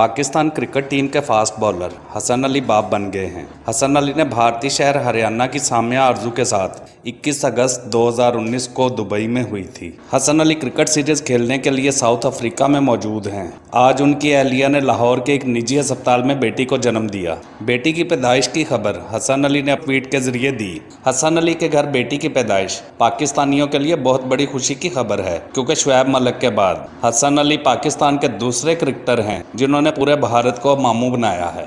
Pakistan cricket team के fast bowler Hasan Ali बाप बन गए हैं। हसन अली ने भारतीय शहर हरियाणा की सामिया आरजू के साथ 21 अगस्त 2019 को दुबई में हुई थी। हसन अली क्रिकेट सीरीज खेलने के लिए साउथ अफ्रीका में मौजूद हैं। आज उनकी अहलिया ने लाहौर के एक निजी अस्पताल में बेटी को जन्म दिया। बेटी की पैदाइश की खबर हसन अली ने ट्वीट के जरिए दी। हसन अली के घर बेटी की पैदाइश पाकिस्तानियों के लिए बहुत बड़ी खुशी की खबर है, क्योंकि शुएब मलिक के बाद हसन अली पाकिस्तान के दूसरे क्रिकेटर हैं जिन्होंने पूरे भारत को मामू बनाया है।